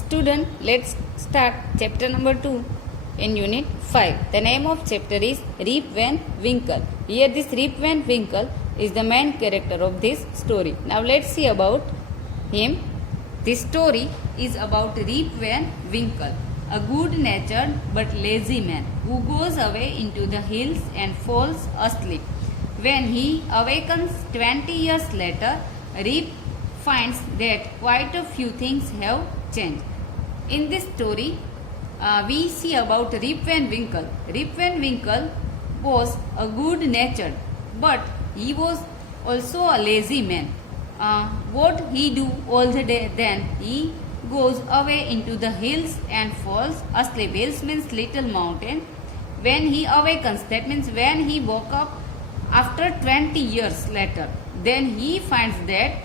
Student, let's start chapter number 2 in unit 5. The name of chapter is Rip Van Winkle. Here this Rip Van Winkle is the main character of this story. Now let's see about him. This story is about Rip Van Winkle, a good-natured but lazy man who goes away into the hills and falls asleep. When he awakens 20 years later, Rip finds that quite a few things have changed. In this story, we see about Rip Van Winkle. Rip Van Winkle was a good-natured, but he was also a lazy man. What he do all the day? Then he goes away into the hills and falls asleep. Hills means little mountain. When he awakens, that means when he woke up after 20 years later, then he finds that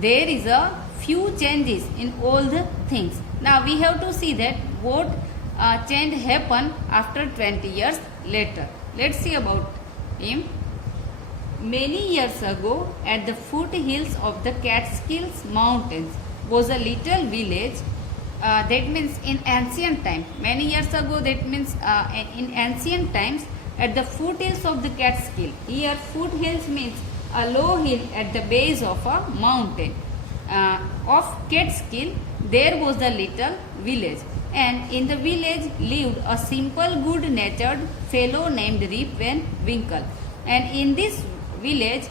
there is a few changes in all the things. Now we have to see that what change happened after 20 years later. Let's see about him. Many years ago, at the foothills of the Catskills Mountains was a little village. That means in ancient time. Many years ago, that means in ancient times, at the foothills of the Catskill. Here, foothills means a low hill at the base of a mountain. Of Catskill, there was a little village, and in the village lived a simple, good-natured fellow named Rip Van Winkle. And in this village,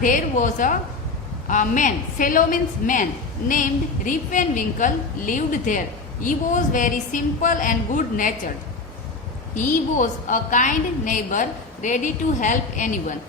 there was a man, fellow means man, named Rip Van Winkle lived there. He was very simple and good-natured. He was a kind neighbor, ready to help anyone.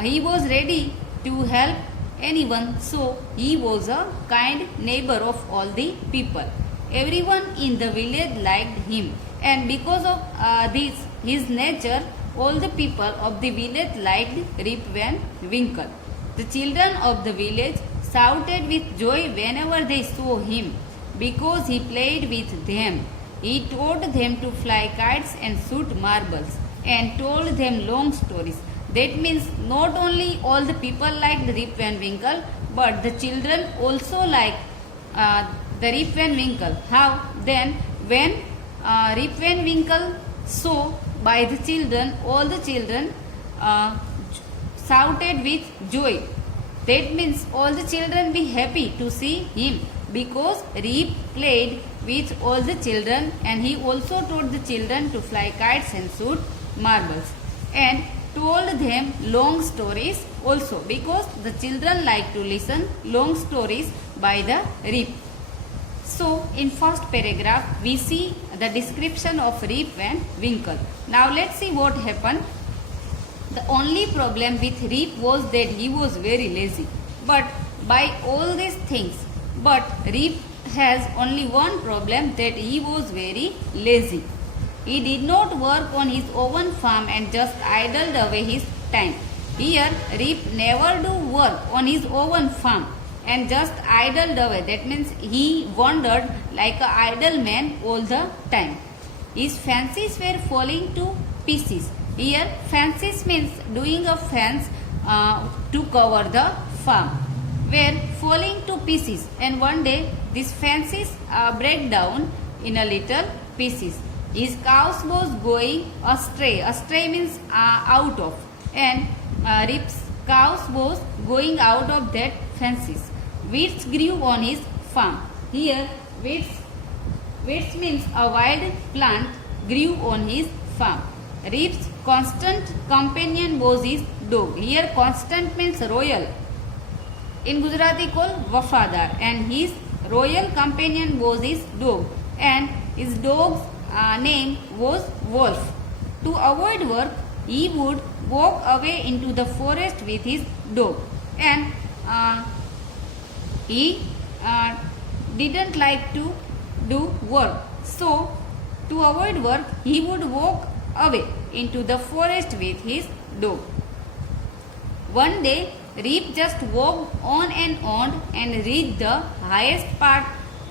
He was ready to help anyone, so he was a kind neighbor of all the people. Everyone in the village liked him, and because of this his nature, all the people of the village liked Rip Van Winkle. The children of the village shouted with joy whenever they saw him, because he played with them. He taught them to fly kites and shoot marbles, and told them long stories. That means not only all the people liked Rip Van Winkle, but the children also liked the Rip Van Winkle. How? Then when Rip Van Winkle saw by the children, all the children shouted with joy. That means all the children be happy to see him, because Rip played with all the children, and he also taught the children to fly kites and shoot marbles, and told them long stories also, because the children like to listen long stories by the Rip. So in first paragraph we see the description of Rip Van Winkle. Now let's see what happened. The only problem with Rip was that he was very lazy. But by all these things, but Rip has only one problem, that he was very lazy. He did not work on his own farm and just idled away his time. Here, Rip never do work on his own farm and just idled away. That means he wandered like an idle man all the time. His fancies were falling to pieces. Here, fancies means doing a fence to cover the farm, were falling to pieces. And one day, these fancies break down in a little pieces. His cows was going astray. Astray means out of. And Rip's cows was going out of that fences. Weeds grew on his farm. Here, weeds means a wild plant grew on his farm. Rip's constant companion was his dog. Here, constant means royal. In Gujarati called Wafadar. And his royal companion was his dog. And his dog's name was Wolf. To avoid work, he would walk away into the forest with his dog, and he didn't like to do work. So, to avoid work, he would walk away into the forest with his dog. One day, Rip just walked on and reached the highest part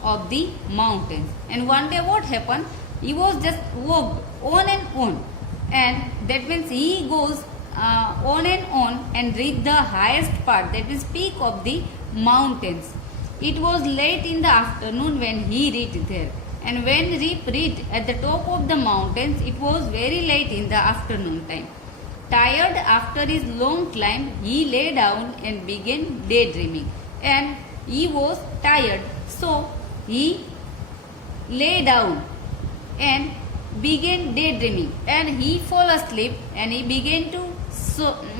of the mountains. And one day what happened? He was just walked on, and that means he goes on and reach the highest part, that is peak of the mountains. It was late in the afternoon when he reached there. And when Rip reached at the top of the mountains, it was very late in the afternoon time. Tired after his long climb, he lay down and began daydreaming. And he was tired, so he lay down and began daydreaming. And he fell asleep and he began to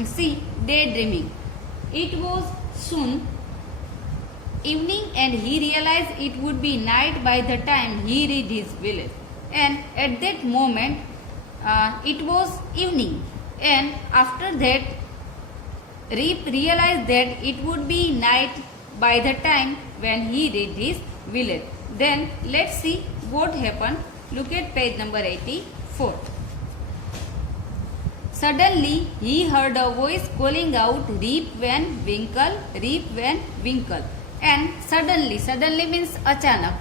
see daydreaming. It was soon evening and he realized it would be night by the time he reached his village. And at that moment it was evening. And after that Rip realized that it would be night by the time when he reached his village. Then let's see what happened. Look at page number 84. Suddenly he heard a voice calling out, Rip Van Winkle, Rip Van Winkle. And suddenly means achanak.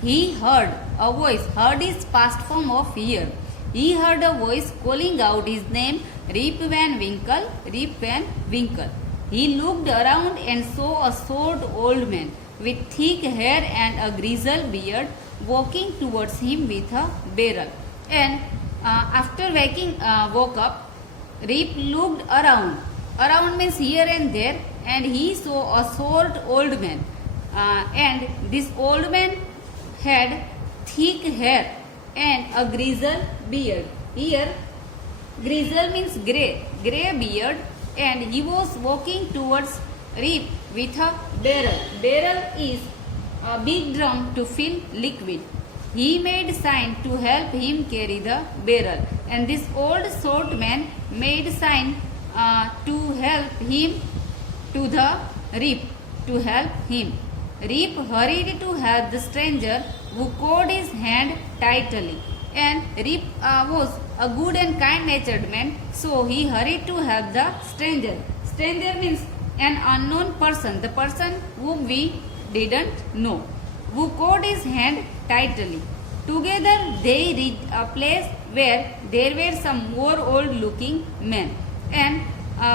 He heard a voice. Heard is past form of hear. He heard a voice calling out his name, Rip Van Winkle, Rip Van Winkle. He looked around and saw a short old man with thick hair and a grizzled beard walking towards him with a barrel. And after woke up, Rip looked around. Around means here and there, and he saw a short old man. And this old man had thick hair and a grizzled beard. Here, grizzle means grey beard, and he was walking towards Rip with a barrel. Barrel is a big drum to fill liquid. He made sign to help him carry the barrel, and this old short man made sign to help him to the Rip to help him. Rip hurried to help the stranger, who caught his hand tightly. And Rip was a good and kind-natured man, so he hurried to help the stranger. Stranger means an unknown person, the person whom we didn't know, who caught his hand tightly. Together they reached a place where there were some more old-looking men. And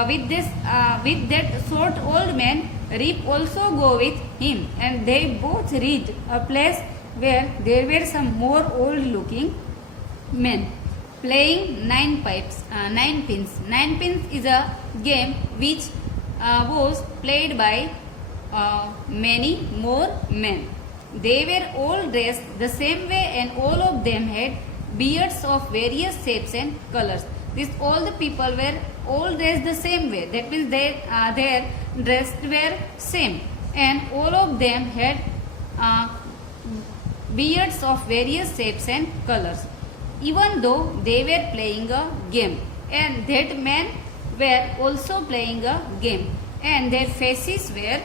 with that short old man, Rip also go with him, and they both reached a place where there were some more old-looking men playing nine pins. Nine pins is a game which was played by many more men. They were all dressed the same way, and all of them had beards of various shapes and colors. All the people were all dressed the same way. That means their dress were same, and all of them had beards of various shapes and colors. Even though they were playing a game, and that men were also playing a game, and their faces were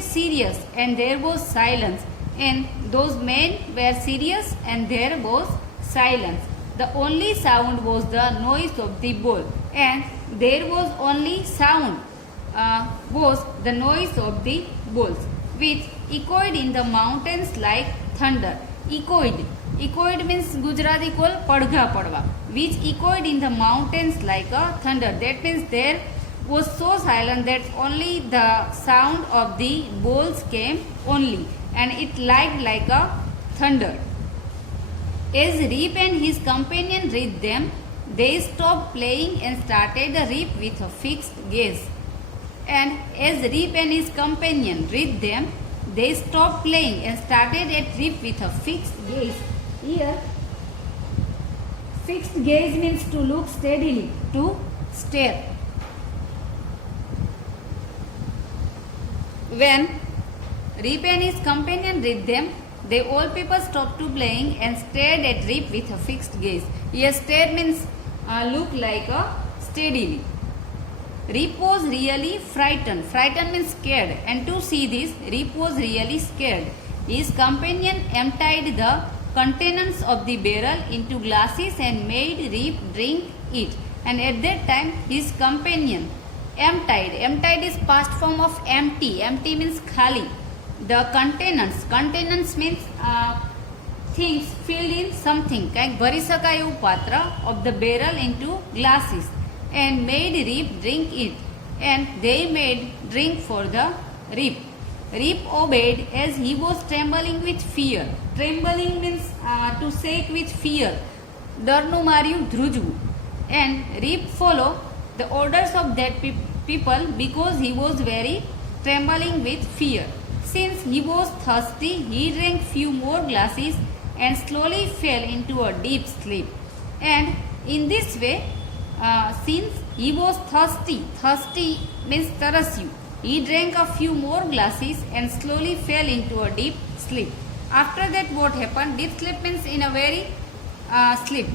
serious, and there was silence. And those men were serious, and there was silence. The only sound was the noise of the ball, and there was only sound was the noise of the balls, which echoed in the mountains like thunder. Echoed means Gujarati call padgha padwa, which echoed in the mountains like a thunder. That means there was so silent that only the sound of the balls came only, and it like a thunder. As Rip and his companion reached them, they stopped playing and started a Rip with a fixed gaze. And as Rip and his companion reached them, they stopped playing and started at Rip with a fixed gaze. Here, fixed gaze means to look steadily, to stare. When Rip and his companion reached them, they all people stopped to playing and stared at Rip with a fixed gaze. Here, stare means look like a steadily. Rip was really frightened. Frightened means scared. And to see this, Rip was really scared. His companion emptied the contents of the barrel into glasses and made Rip drink it. And at that time, his companion emptied is past form of empty. Empty means khali. The contents means things filled in something. Like ભરી શકાય એવું પાત્ર of the barrel into glasses, and made Rip drink it. and they made drink for the reap. Reap obeyed as he was trembling with fear. Trembling means to shake with fear. ડરનું માર્યું ધ્રુજવું. And reap follow the orders of that people because he was very trembling with fear. Since he was thirsty, he drank few more glasses and slowly fell into a deep sleep. And in this way, since he was thirsty means tarasyu, he drank a few more glasses and slowly fell into a deep sleep. After that, what happened? Deep sleep means in a very sleep.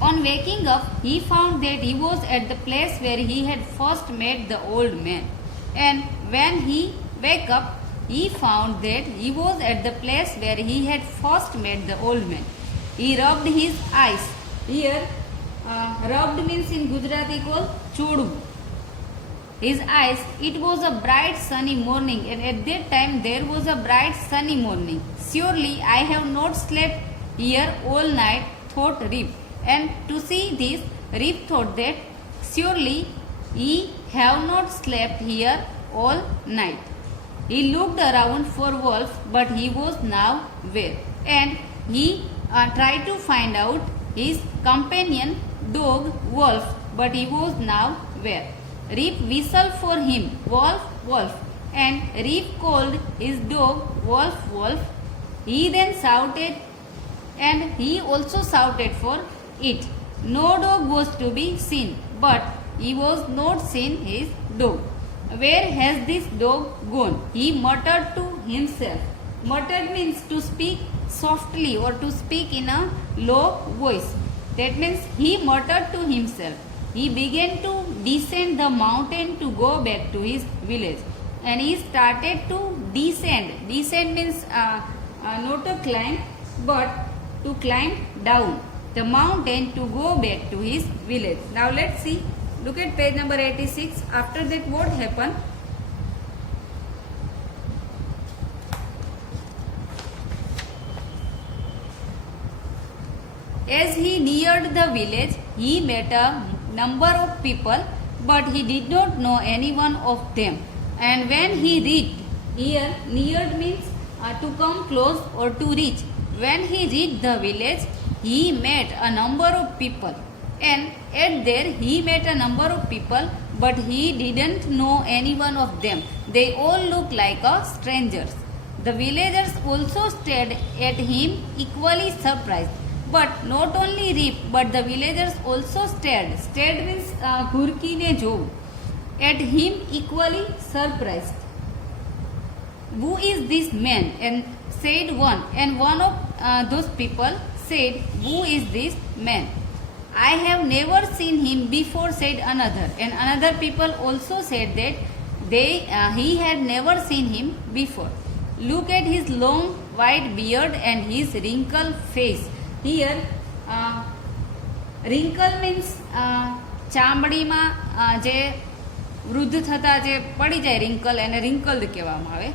On waking up, he found that he was at the place where he had first met the old man. And when he woke up, he found that he was at the place where he had first met the old man. He rubbed his eyes. Here, rubbed means in Gujarati called chodu. His eyes. It was a bright sunny morning, and at that time there was a bright sunny morning. Surely I have not slept here all night, thought Reap. And to see this, Reap thought that surely he have not slept here all night. He looked around for Wolf, but he was now where? And he tried to find out his companion dog Wolf, but he was now where? Reap whistled for him, Wolf, Wolf, and Reap called his dog Wolf, Wolf. He then shouted, and he also shouted for it. No dog was to be seen, but he was not seen his dog. Where has this dog gone? He muttered to himself. Muttered means to speak softly or to speak in a low voice. That means he muttered to himself. He began to descend the mountain to go back to his village. And he started to descend. Descend means not to climb, but to climb down the mountain to go back to his village. Now let's see. Look at page number 86. After that, what happened? As he neared the village, he met a number of people, but he did not know any one of them. And when he reached, here neared means to come close or to reach. When he reached the village, he met a number of people. And at there he met a number of people, but he didn't know any one of them. They all looked like strangers. The villagers also stared at him equally surprised. But not only Reap, but the villagers also stared. Stared means ઘુરકીને જોવું. At him equally surprised. Who is this man? And said one. And one of those people said, who is this man? I have never seen him before, said another. And another people also said that he had never seen him before. Look at his long white beard and his wrinkled face. Here, wrinkle means ચામડીમાં જે વૃદ્ધ થતા જે પડી જાય wrinkle એને wrinkled કહેવામાં આવે.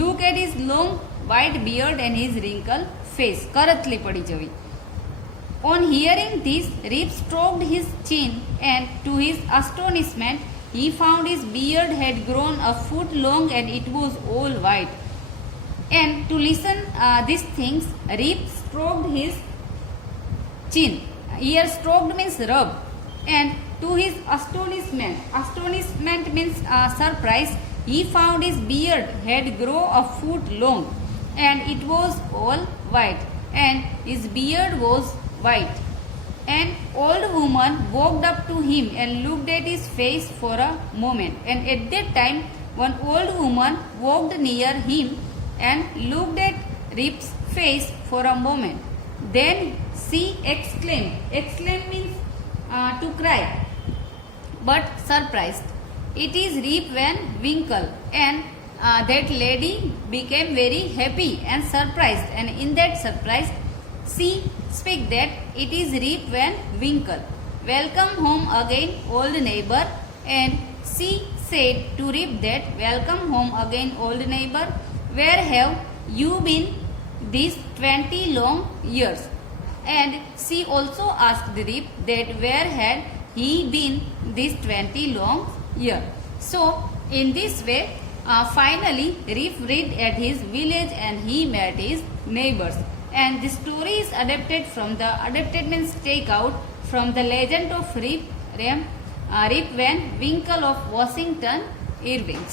Look at his long white beard and his wrinkled face. કરતલી પડી જવી. On hearing this, Reap stroked his chin, and to his astonishment, he found his beard had grown a foot long and it was all white. And to listen these things, Reap stroked his chin. Here stroked means rub. And to his astonishment means surprise, he found his beard had grown a foot long and it was all white. And his beard was white. An old woman walked up to him and looked at his face for a moment. And at that time, one old woman walked near him and looked at Reap's face for a moment. Then she exclaimed. Exclaim means to cry, but surprised. It is Rip Van Winkle. And that lady became very happy and surprised. And in that surprise, she speak that it is Rip Van Winkle. Welcome home again, old neighbor. And she said to Rip that, welcome home again, old neighbor. Where have you been these 20 long years? And she also asked Rip that where had he been these 20 long year. So, in this way, finally, Rip read at his village and he met his neighbors. And the story is adapted means take out from the legend of Rip Van Winkle of Washington Irving.